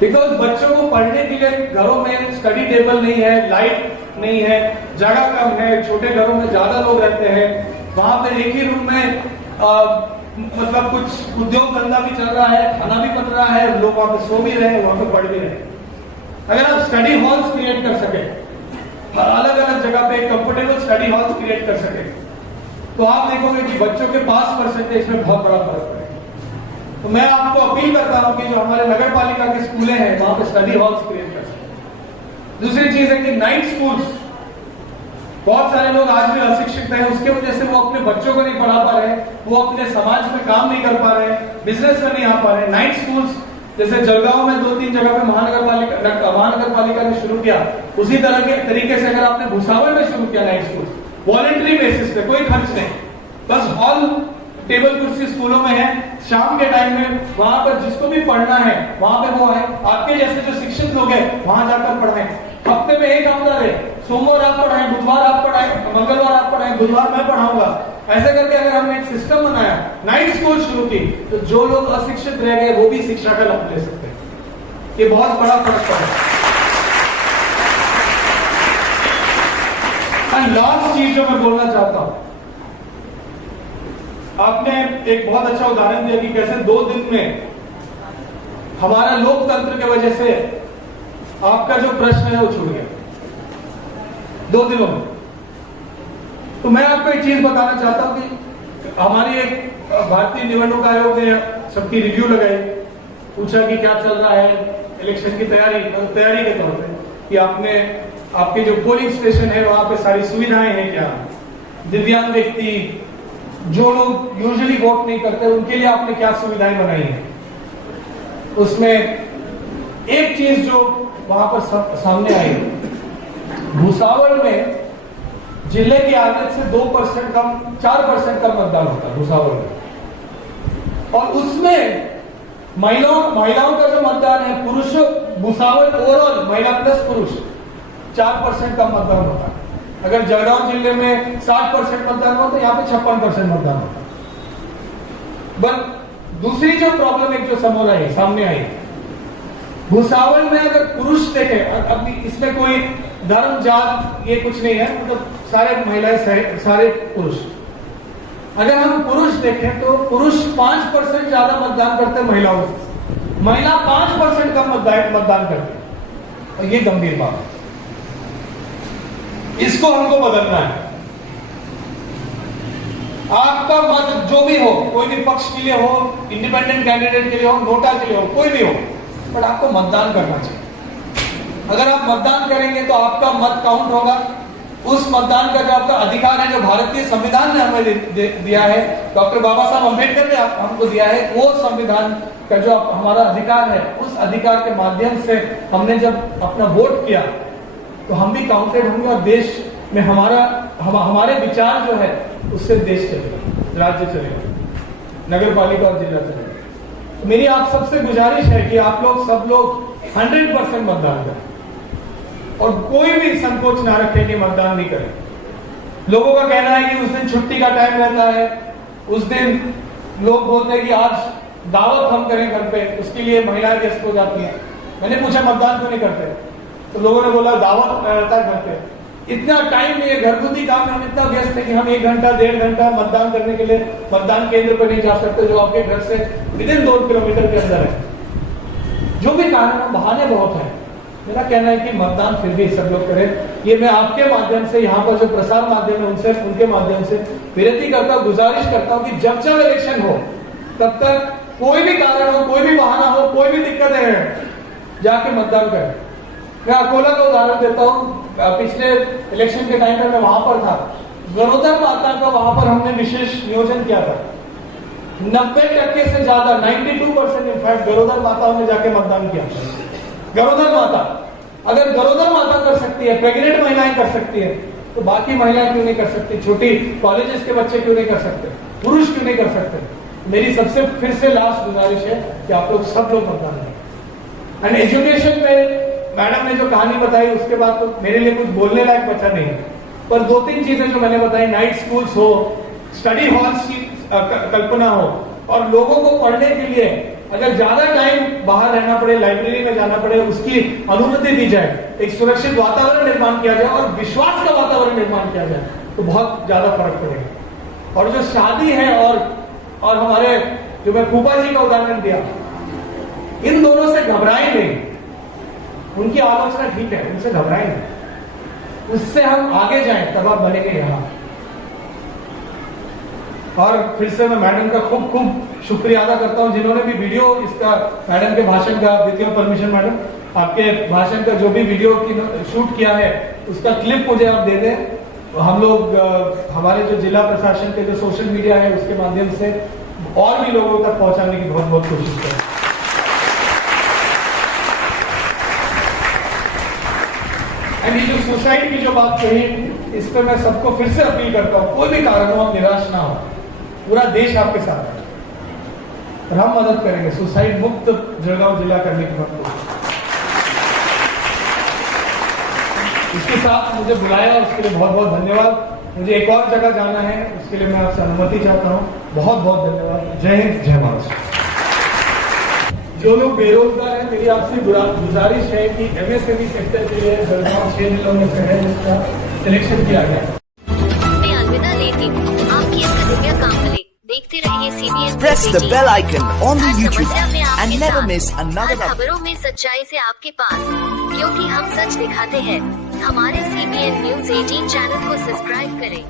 बिकॉज बच्चों को पढ़ने के लिए घरों में स्टडी टेबल नहीं है, लाइट नहीं है, जगह कम है, छोटे घरों में ज्यादा लोग रहते हैं, वहां पे एक ही रूम में मतलब कुछ उद्योग धंधा भी चल रहा है, खाना भी बन रहा है, लोग वहां पे सो भी रहे, वहां पे पढ़ भी रहे। अगर आप स्टडी हॉल्स क्रिएट कर सके, अलग अलग जगह पे कंफर्टेबल स्टडी हॉल्स क्रिएट कर सके, तो आप देखोगे कि बच्चों के पास परसेंटेज में बहुत बड़ा फर्क पड़ेगा। तो मैं आपको अपील करता हूं कि जो हमारे नगर पालिका के स्कूलें हैं वहां पे स्टडी हॉल्स क्रिएट कर सकते हैं। दूसरी चीज है कि नाइट स्कूल्स, बहुत सारे लोग आज भी अशिक्षित हैं, उसके वजह से वो अपने बच्चों को नहीं पढ़ा पा रहे हैं, वो अपने समाज में काम नहीं कर पा रहे हैं, बिजनेस में नहीं आ पा रहे हैं। नाइट स्कूल्स जैसे जलगांव में 2-3 जगह पे महानगर पालिका ने शुरू किया, उसी तरह के तरीके से अगर आपने भुसावल में शुरू किया नाइट स्कूल, वॉलंटरी बेसिस पे, कोई खर्च नहीं, बस हॉल टेबल कुर्सी स्कूलों में है, शाम के टाइम में वहां पर जिसको भी पढ़ना है वहां पे वो है, आपके जैसे जो शिक्षित लोग हैं वहां जाकर पढ़ाएं। हफ्ते में एक हफ्ता है, सोमवार आप पढ़ाएं, बुधवार आप पढ़ाएं, मंगलवार आप पढ़ाएं, बुधवार मैं पढ़ाऊंगा। ऐसे करके अगर हमने एक सिस्टम बनाया, नाइट स्कूल शुरू की, तो जो लोग अशिक्षित रह गए वो भी शिक्षा का लाभ ले सकते हैं। ये बहुत बड़ा फर्क पड़ा। लास्ट चीज जो मैं बोलना चाहता हूं, आपने एक बहुत अच्छा उदाहरण दिया कि कैसे 2 दिन में हमारा लोकतंत्र की वजह से आपका जो प्रश्न है वो छूट गया 2 दिनों में। तो मैं आपको एक चीज बताना चाहता हूं कि हमारी एक भारतीय निवडणूक आयोग ने सबकी रिव्यू लगाई, पूछा कि क्या चल रहा है इलेक्शन की तैयारी के तौर पे, कि आपके जो पोलिंग स्टेशन है वहां पे सारी सुविधाएं हैं क्या, दिव्यांग व्यक्ति, जो लोग यूजुअली वोट नहीं करते उनके लिए आपने क्या सुविधाएं बनाई है। उसमें एक चीज जो वहां पर सामने आई, भुसावल में जिले के एवरेज से 2% कम, 4% कम मतदान होता है भुसावल में, और उसमें महिलाओं का जो मतदान है, पुरुषों, भुसावल ओवरऑल महिला प्लस पुरुष 4% कम मतदान होता है। अगर जलगांव जिले में 60% मतदान हो तो यहाँ पे 56% मतदान होता है। बट दूसरी जो प्रॉब्लम एक जो सामने आई, भुसावल में अगर पुरुष देखें, अभी इसमें कोई धर्म जात ये कुछ नहीं है, मतलब सारे महिलाएं सारे पुरुष, अगर हम पुरुष देखें तो पुरुष 5% ज्यादा मतदान करते हैं महिलाओं से, महिला 5% कम मतदान करते हैं, और ये गंभीर बात है। इसको हमको बदलना है। आपका मत जो भी हो, कोई भी पक्ष के लिए हो, इंडिपेंडेंट कैंडिडेट के लिए हो, नोटा के लिए हो, कोई भी हो, बट आपको मतदान करना चाहिए। अगर आप मतदान करेंगे तो आपका मत काउंट होगा। उस मतदान का जो आपका अधिकार है, जो भारतीय संविधान ने हमें दिया है, डॉक्टर बाबा साहब अम्बेडकर ने हमको दिया है, वो संविधान का जो हमारा अधिकार है, उस अधिकार के माध्यम से हमने जब अपना वोट किया तो हम भी काउंटेड होंगे, और देश में हमारे विचार जो है उससे देश चलेगा, राज्य चलेगा, नगर पालिका और जिला चलेगा। तो मेरी आप सबसे गुजारिश है कि आप लोग सब लोग 100% मतदान करें, और कोई भी संकोच ना रखें कि मतदान नहीं करें। लोगों का कहना है कि उस दिन छुट्टी का टाइम रहता है, उस दिन लोग बोलते हैं कि आज दावत हम करें घर पे, उसके लिए महिलाएं व्यस्त हो जाती हैं। मैंने पूछा मतदान क्यों नहीं करते, तो लोगों ने बोला दावत रहता है घर पे, इतना टाइम नहीं है, घरगुती काम में हम इतना व्यस्त है कि हम 1 घंटा 1.5 घंटा मतदान करने के लिए मतदान केंद्र पर नहीं जा सकते, जो आपके घर से विदिन 2 किलोमीटर के अंदर है। जो भी कारण है, बहाने बहुत है। मेरा कहना है कि मतदान फिर भी सब लोग करें। ये मैं आपके माध्यम से, यहाँ पर जो प्रसार माध्यम है उनसे, उनके माध्यम से विनती करता हूँ, गुजारिश करता हूँ कि जब जब इलेक्शन हो तब तक कोई भी कारण हो, कोई भी बहाना हो, कोई भी दिक्कत है, जाके मतदान करें। मैं अकोला का उदाहरण देता हूँ, पिछले इलेक्शन के टाइम में मैं वहां पर था, गरोदर माता का वहां पर हमने विशेष नियोजन किया था। 90% से ज्यादा, 92% इनफैक्ट गरोदर माताओं ने जाके मतदान किया। गरोदर माता, अगर गरोदर माता कर सकती है, प्रेग्नेंट महिलाएं कर सकती है, तो बाकी महिलाएं क्यों नहीं कर सकती? छोटी कॉलेजेस के बच्चे क्यों नहीं कर सकते? पुरुष क्यों नहीं कर सकते? मेरी सबसे फिर से लास्ट गुजारिश है कि आप लोग सब लोग मतदान करें। एंड एजुकेशन में मैडम ने जो कहानी बताई, उसके बाद तो मेरे लिए कुछ बोलने लायक बचा नहीं, पर 2-3 चीजें जो मैंने बताई, नाइट स्कूल्स हो, स्टडी हॉल्स की कल्पना हो, और लोगों को पढ़ने के लिए अगर ज्यादा टाइम बाहर रहना पड़े, लाइब्रेरी में जाना पड़े, उसकी अनुमति दी जाए, एक सुरक्षित वातावरण निर्माण किया जाए और विश्वास का वातावरण निर्माण किया जाए, तो बहुत ज्यादा फर्क पड़ेगा। और जो शादी है और हमारे, जो मैं फूफा जी का उदाहरण दिया, इन दोनों से घबराएं नहीं। उनकी आलोचना ठीक है, उनसे घबराएं नहीं, उससे हम आगे जाएं, तब आप बनेंगे यहाँ। और फिर से मैं मैडम का खूब खूब शुक्रिया अदा करता हूं जिन्होंने भी वीडियो इसका मैडम के भाषण का, विद योर परमिशन मैडम, आपके भाषण का जो भी वीडियो की शूट किया है उसका क्लिप मुझे आप दे दें। तो हम लोग हमारे जो जिला प्रशासन के जो सोशल मीडिया है उसके माध्यम से और भी लोगों तक पहुंचाने की बहुत बहुत कोशिश करें। एंड ये जो सुसाइड की जो बात कही, इस पर मैं सबको फिर से अपील करता हूं, कोई भी कारण हो आप निराश ना हो, पूरा देश आपके साथ है और हम मदद करेंगे सुसाइड मुक्त जलगांव जिला करने की बात करें। इसके साथ मुझे बुलाया और उसके लिए बहुत बहुत धन्यवाद। मुझे एक और जगह जाना है, उसके लिए मैं आपसे अनुमति चाहता हूँ। बहुत बहुत धन्यवाद। जय हिंद, जय महाराष्ट्र। जो लोग बेरोजगार हैं, मेरी आपसे गुजारिश है कि एमएसएमई सेक्टर के लिए जलगांव 6 जिलों में से है जिसका सिलेक्शन किया गया। मैं अलविदा लेती हूँ, आपकी दिव्य काम मिले। देखते रहिए CBN। Press the bell icon on the her YouTube समस्या में app आपके and never साथ। miss another हर update. खबरों में सच्चाई से आपके पास, क्योंकि हम सच दिखाते हैं। हमारे CBN News 18 चैनल को सब्सक्राइब करें।